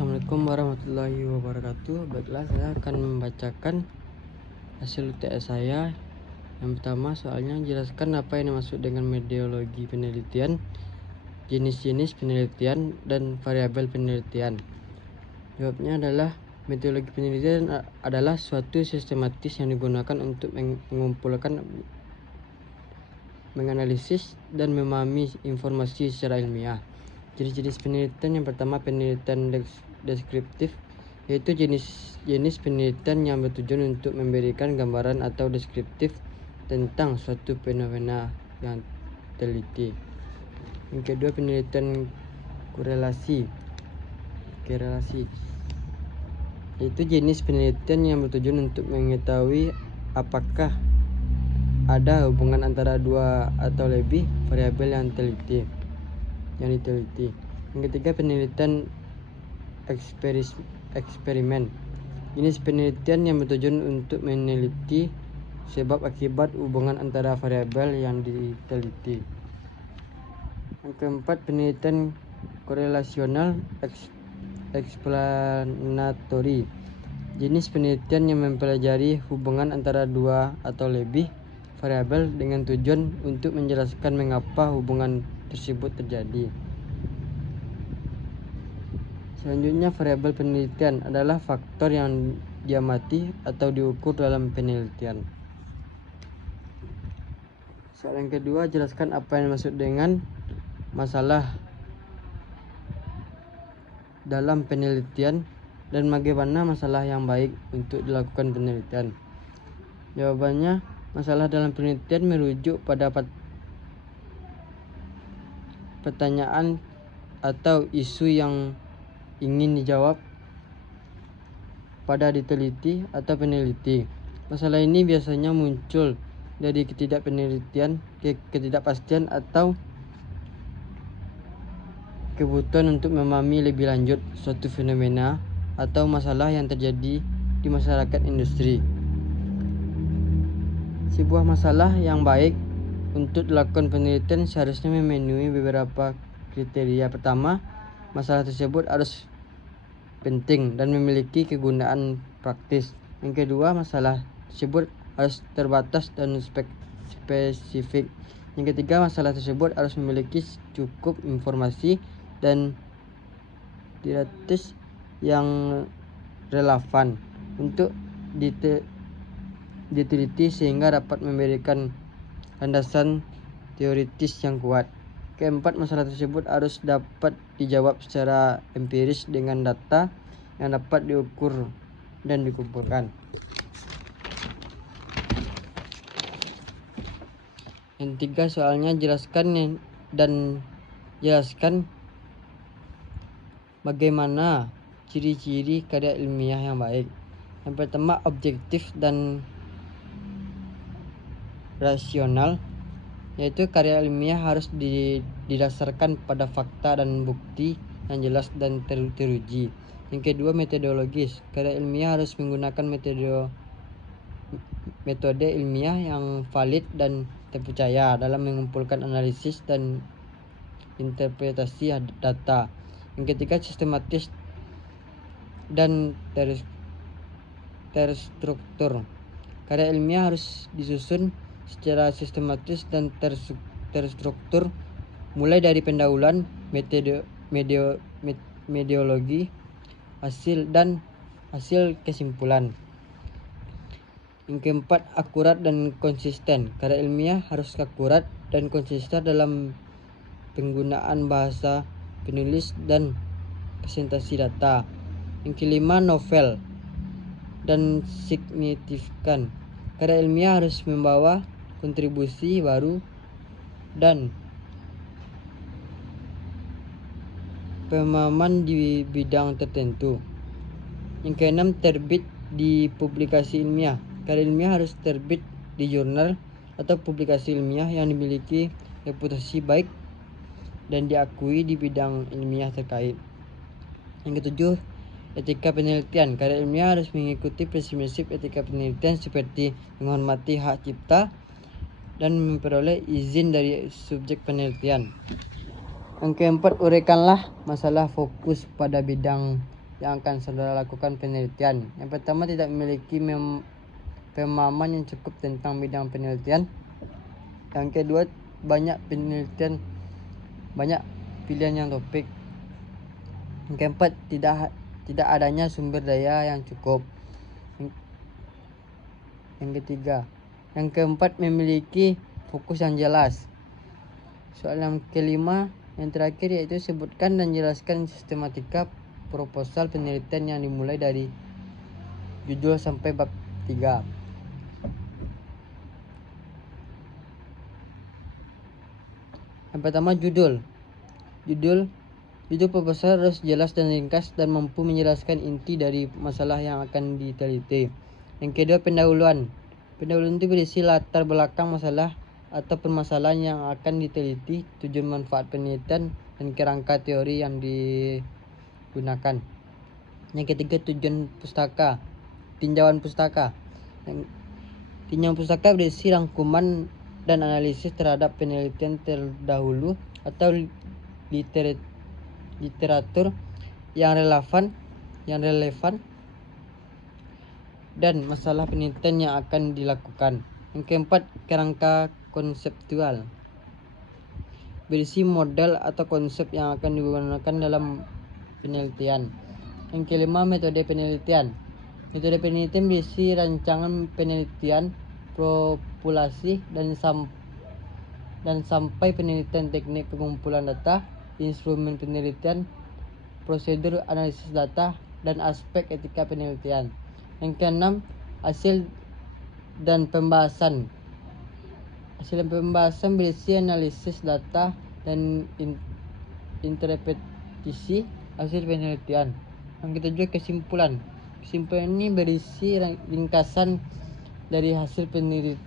Assalamualaikum warahmatullahi wabarakatuh. Baiklah, saya akan membacakan hasil UTS saya. Yang pertama, soalnya jelaskan apa yang dimaksud dengan metodologi penelitian, jenis-jenis penelitian, dan variabel penelitian. Jawabnya adalah metodologi penelitian adalah suatu sistematis yang digunakan untuk mengumpulkan, menganalisis, dan memahami informasi secara ilmiah. Jenis-jenis penelitian: yang pertama, penelitian deskriptif, yaitu jenis penelitian yang bertujuan untuk memberikan gambaran atau deskriptif tentang suatu fenomena yang teliti. Yang kedua, penelitian korelasi, yaitu jenis penelitian yang bertujuan untuk mengetahui apakah ada hubungan antara dua atau lebih variabel yang diteliti. Yang ketiga, penelitian eksperimen, jenis penelitian yang bertujuan untuk meneliti sebab akibat hubungan antara variabel yang diteliti. Yang keempat, penelitian korelasional explanatory, jenis penelitian yang mempelajari hubungan antara dua atau lebih variabel dengan tujuan untuk menjelaskan mengapa hubungan tersebut terjadi. Selanjutnya, variabel penelitian adalah faktor yang diamati atau diukur dalam penelitian. Soal yang kedua, jelaskan apa yang dimaksud dengan masalah dalam penelitian dan bagaimana masalah yang baik untuk dilakukan penelitian. Jawabannya, masalah dalam penelitian merujuk pada pertanyaan atau isu yang ingin dijawab pada diteliti atau peneliti. Masalah ini biasanya muncul dari ketidakpastian atau kebutuhan untuk memahami lebih lanjut suatu fenomena atau masalah yang terjadi di masyarakat industri. Sebuah masalah yang baik untuk dilakukan penelitian seharusnya memenuhi beberapa kriteria. Pertama, masalah tersebut harus penting dan memiliki kegunaan praktis. Yang kedua, masalah tersebut harus terbatas dan spesifik. Yang ketiga, masalah tersebut harus memiliki cukup informasi dan data yang relevan untuk diteliti sehingga dapat memberikan landasan teoritis yang kuat. Keempat, masalah tersebut harus dapat dijawab secara empiris dengan data yang dapat diukur dan dikumpulkan. Yang tiga, soalnya jelaskan bagaimana ciri-ciri karya ilmiah yang baik. Yang pertama, objektif dan rasional, yaitu karya ilmiah harus didasarkan pada fakta dan bukti yang jelas dan teruji. Yang kedua, metodologis, karya ilmiah harus menggunakan metode ilmiah yang valid dan terpercaya dalam mengumpulkan analisis dan interpretasi data. Yang ketiga, sistematis dan terstruktur, karya ilmiah harus disusun secara sistematis dan terstruktur, mulai dari pendahuluan, metodologi, hasil kesimpulan. Yang keempat, akurat dan konsisten, karya ilmiah harus akurat dan konsisten dalam penggunaan bahasa penulis dan presentasi data. Yang kelima, novel dan signifikan, karya ilmiah harus membawa kontribusi baru dan pemahaman di bidang tertentu. Yang keenam, terbit di publikasi ilmiah, karya ilmiah harus terbit di jurnal atau publikasi ilmiah yang dimiliki reputasi baik dan diakui di bidang ilmiah terkait. Yang ketujuh, etika penelitian, karya ilmiah harus mengikuti prinsip-prinsip etika penelitian seperti menghormati hak cipta dan memperoleh izin dari subjek penelitian. Yang keempat, uraikanlah masalah fokus pada bidang yang akan saudara lakukan penelitian. Yang pertama, tidak memiliki pemahaman yang cukup tentang bidang penelitian. Yang kedua, banyak pilihan yang topik. Yang keempat, tidak adanya sumber daya yang cukup. Yang keempat, memiliki fokus yang jelas. Soal yang kelima, yang terakhir, yaitu sebutkan dan jelaskan sistematika proposal penelitian yang dimulai dari judul sampai bab 3. Yang pertama, judul proposal harus jelas dan ringkas dan mampu menjelaskan inti dari masalah yang akan diteliti. Yang kedua, pendahuluan itu berisi latar belakang masalah atau permasalahan yang akan diteliti, tujuan manfaat penelitian, dan kerangka teori yang digunakan. Yang ketiga, tujuan pustaka. Tinjauan pustaka berisi rangkuman dan analisis terhadap penelitian terdahulu atau literatur yang relevan dan masalah penelitian yang akan dilakukan. Yang keempat, kerangka konseptual berisi model atau konsep yang akan digunakan dalam penelitian. Yang kelima, metode penelitian berisi rancangan penelitian, populasi, dan sampai penelitian, teknik pengumpulan data, instrumen penelitian, prosedur analisis data, dan aspek etika penelitian. Yang keenam, hasil dan pembahasan berisi analisis data dan interpretasi hasil penelitian. Yang ketujuh, kesimpulan ini berisi ringkasan dari hasil penelitian.